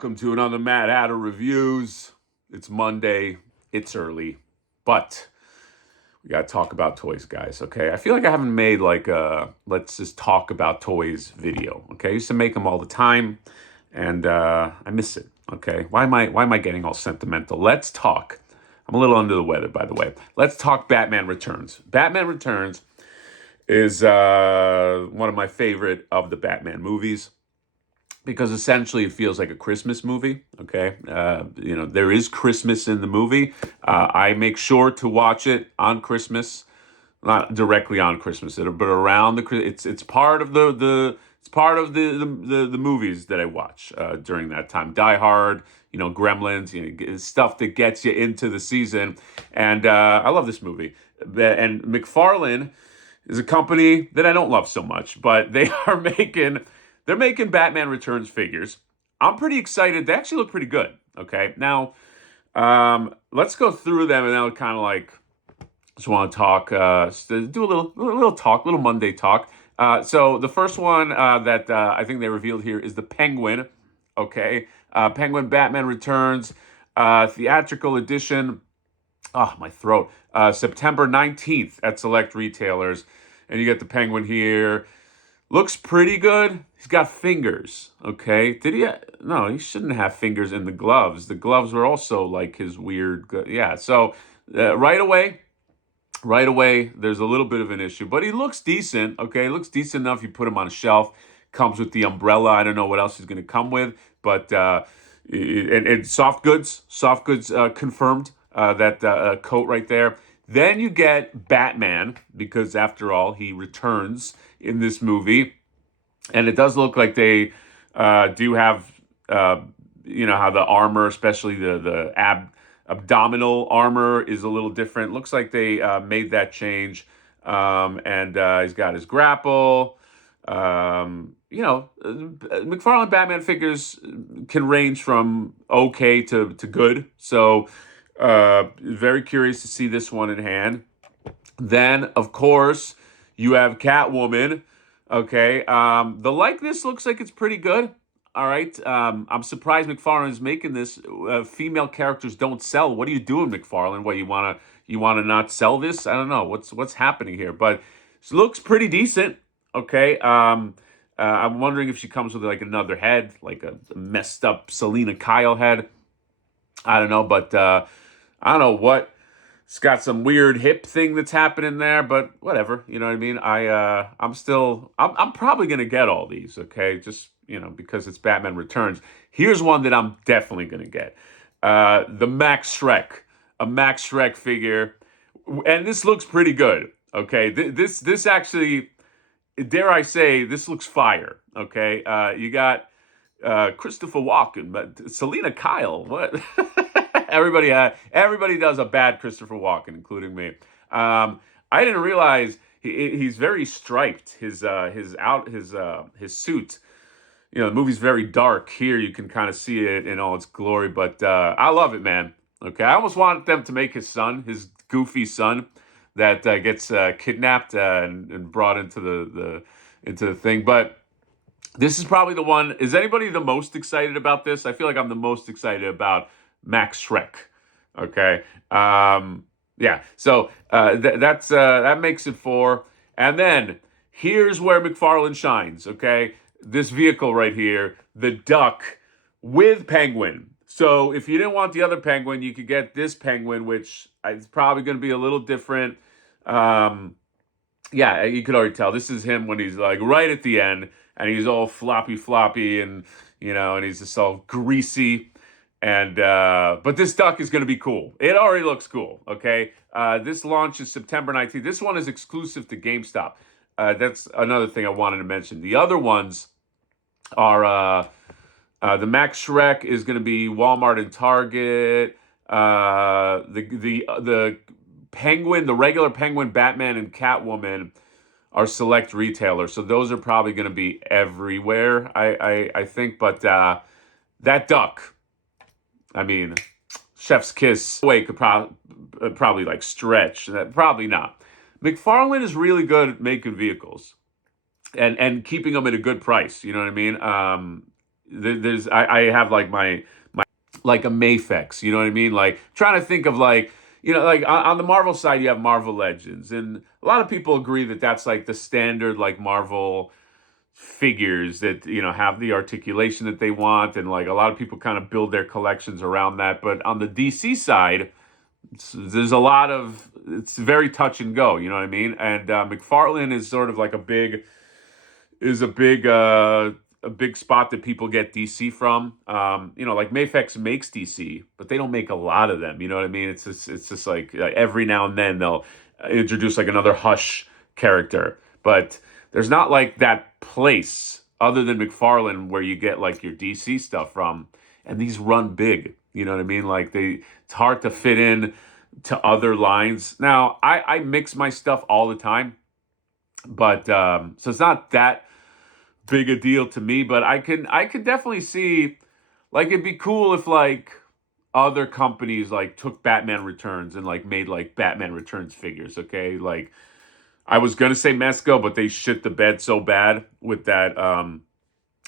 welcome to another Mad Hatter Reviews. It's Monday, it's early, but we gotta talk about toys, guys, okay? I feel like I haven't made like a let's just talk about toys video, okay? I used to make them all the time, and I miss it, okay? Why am I getting all sentimental? Let's talk. I'm a little under the weather, by the way. Let's talk Batman Returns. Batman Returns is one of my favorite of the Batman movies, because essentially it feels like a Christmas movie, okay? There is Christmas in the movie. I make sure to watch it on Christmas, not directly on Christmas, but around the. It's part of the movies that I watch during that time. Die Hard, Gremlins, stuff that gets you into the season, and I love this movie. And McFarlane is a company that I don't love so much, but they are making. They're making Batman Returns figures. I'm pretty excited. They actually look pretty good. Okay, now let's go through them, and then I'll kind of like just want to talk, do a little talk, little Monday talk. So the first one that I think they revealed here is the Penguin. Okay, Penguin Batman Returns theatrical edition. Oh, my throat. September 19th at select retailers, and you get the Penguin here. Looks pretty good. He's got fingers, okay? No, he shouldn't have fingers in the gloves. The gloves were also like his weird, yeah. So right away, there's a little bit of an issue. But he looks decent, okay? He looks decent enough. You put him on a shelf. Comes with the umbrella. I don't know what else he's going to come with. But, and soft goods confirmed, that coat right there. Then you get Batman, because after all, he returns in this movie. And it does look like they do have, how the armor, especially the abdominal armor, is a little different. Looks like they made that change. And he's got his grapple. McFarlane Batman figures can range from okay to good. So very curious to see this one in hand. Then, of course, you have Catwoman. Okay, the likeness looks like it's pretty good. All right, I'm surprised McFarlane is making this. Female characters don't sell. What are you doing, McFarlane? What, you wanna not sell this? I don't know what's happening here, but it looks pretty decent. Okay, I'm wondering if she comes with like another head, like a messed up Selena Kyle head. I don't know, but I don't know what. It's got some weird hip thing that's happening there, but whatever. You know what I mean? I'm probably gonna get all these, okay? Just, because it's Batman Returns. Here's one that I'm definitely gonna get. The Max Shrek. A Max Shrek figure. And this looks pretty good, okay? This actually, dare I say, this looks fire, okay? You got Christopher Walken, but Selena Kyle, what? Everybody does a bad Christopher Walken, including me. I didn't realize he's very striped. His suit. The movie's very dark. Here you can kind of see it in all its glory, but I love it, man. Okay, I almost want them to make his goofy son, that gets kidnapped and brought into the thing. But this is probably the one. Is anybody the most excited about this? I feel like I'm the most excited about Max Shrek. Okay. Yeah. So that makes it 4. And then here's where McFarlane shines. Okay. This vehicle right here, the Duck with Penguin. So if you didn't want the other Penguin, you could get this Penguin, which is probably going to be a little different. Yeah, you could already tell. This is him when he's like right at the end, and he's all floppy, and and he's just all greasy. And but this Duck is going to be cool. It already looks cool. Okay, this launches September 19th. This one is exclusive to GameStop. That's another thing I wanted to mention. The other ones are the Max Shrek is going to be Walmart and Target. The Penguin, the regular Penguin, Batman, and Catwoman are select retailers. So those are probably going to be everywhere, I think. But that Duck, I mean, chef's kiss way could probably like stretch. Probably not. McFarlane is really good at making vehicles and keeping them at a good price. You know what I mean? there's I have like my like a Mafex, you know what I mean? Like trying to think of like, like on the Marvel side you have Marvel Legends, and a lot of people agree that that's like the standard like Marvel figures that have the articulation that they want, and like a lot of people kind of build their collections around that. But on the DC side, there's a lot of, it's very touch and go, you know what I mean? And McFarlane is sort of like is a big spot that people get DC from. Like Mafex makes DC, but they don't make a lot of them. You know what I mean? It's just like every now and then they'll introduce like another Hush character, but there's not like that place other than McFarlane where you get like your DC stuff from, and these run big. You know what I mean? Like it's hard to fit in to other lines. Now I mix my stuff all the time, but so it's not that big a deal to me. But I can definitely see, like, it'd be cool if like other companies like took Batman Returns and like made like Batman Returns figures. Okay, like I was gonna say Mesco, but they shit the bed so bad with that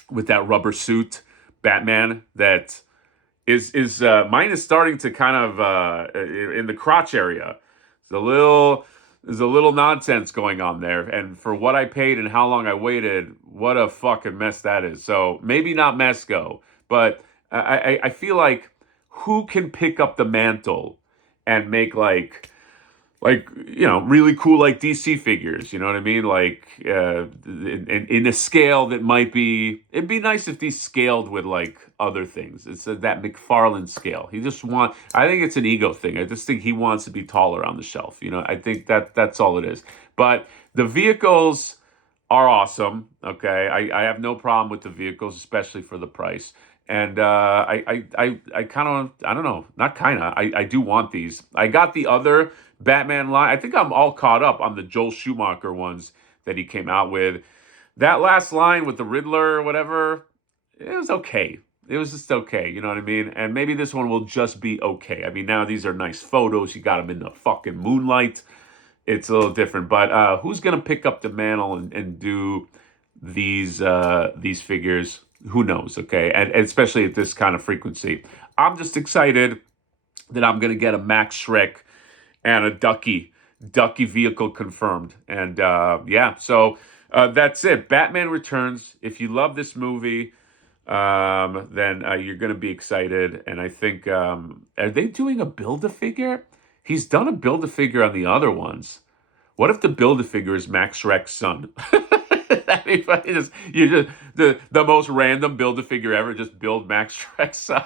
rubber suit Batman that is mine is starting to kind of in the crotch area. There's a little nonsense going on there, and for what I paid and how long I waited, what a fucking mess that is. So maybe not Mesco, but I feel like who can pick up the mantle and make like really cool like DC figures, you know what I mean? Like in a scale that might be, it'd be nice if these scaled with like other things. It's that McFarlane scale. I think it's an ego thing. I just think he wants to be taller on the shelf. I think that's all it is. But the vehicles are awesome. Okay, I have no problem with the vehicles, especially for the price. And I kind of, I don't know, not kind of, I do want these. I got the other Batman line. I think I'm all caught up on the Joel Schumacher ones that he came out with. That last line with the Riddler or whatever, it was okay. It was just okay, you know what I mean? And maybe this one will just be okay. I mean, now these are nice photos. You got them in the fucking moonlight. It's a little different. But who's gonna pick up the mantle and do these figures? Who knows? Okay, and especially at this kind of frequency. I'm just excited that I'm gonna get a Max Shrek and a Ducky vehicle confirmed. And yeah, so that's it. Batman Returns. If you love this movie, then you're going to be excited. And I think, are they doing a Build-A-Figure? He's done a Build-A-Figure on the other ones. What if the Build-A-Figure is Max Shrek's son? That'd be funny. You just the most random Build-A-Figure ever. Just build Max Shrek's son.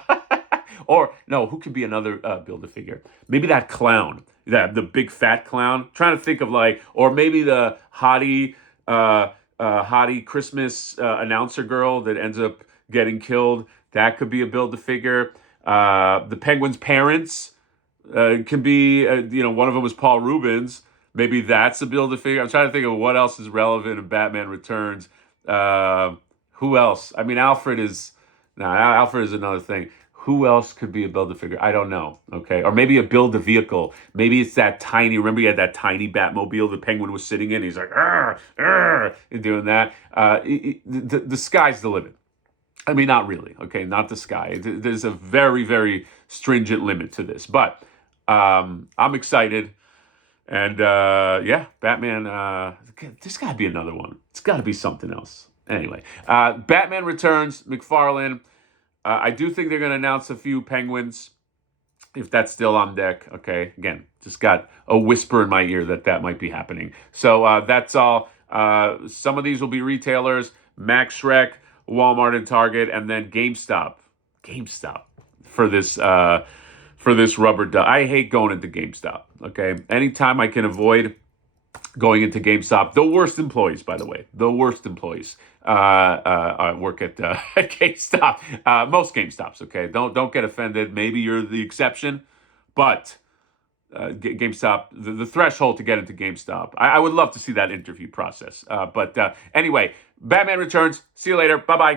Or no, who could be another Build-A-Figure? Maybe that clown, the big fat clown. Trying to think of like, or maybe the hottie Christmas announcer girl that ends up getting killed. That could be a Build-A-Figure. The Penguin's parents can be, one of them was Paul Rubens. Maybe that's a Build-A-Figure. I'm trying to think of what else is relevant in Batman Returns. Who else? I mean, Alfred is another thing. Who else could be a Build-A-Figure? I don't know. Okay, or maybe a Build-A-Vehicle. Maybe it's that tiny. Remember, you had that tiny Batmobile the Penguin was sitting in. He's like, and doing that. The sky's the limit. I mean, not really. Okay, not the sky. There's a very, very stringent limit to this. But I'm excited. And yeah, Batman, there's got to be another one. It's got to be something else. Anyway, Batman Returns, McFarlane. I do think they're going to announce a few Penguins, if that's still on deck. Okay, again, just got a whisper in my ear that might be happening. So that's all. Some of these will be retailers, Max Shrek, Walmart and Target, and then GameStop for this rubber duck. I hate going into GameStop. Okay, anytime I can avoid going into GameStop. The worst employees, by the way, work at GameStop. Most GameStops. Okay, don't get offended. Maybe you're the exception, but GameStop, the threshold to get into GameStop. I would love to see that interview process. But anyway, Batman Returns. See you later. Bye bye.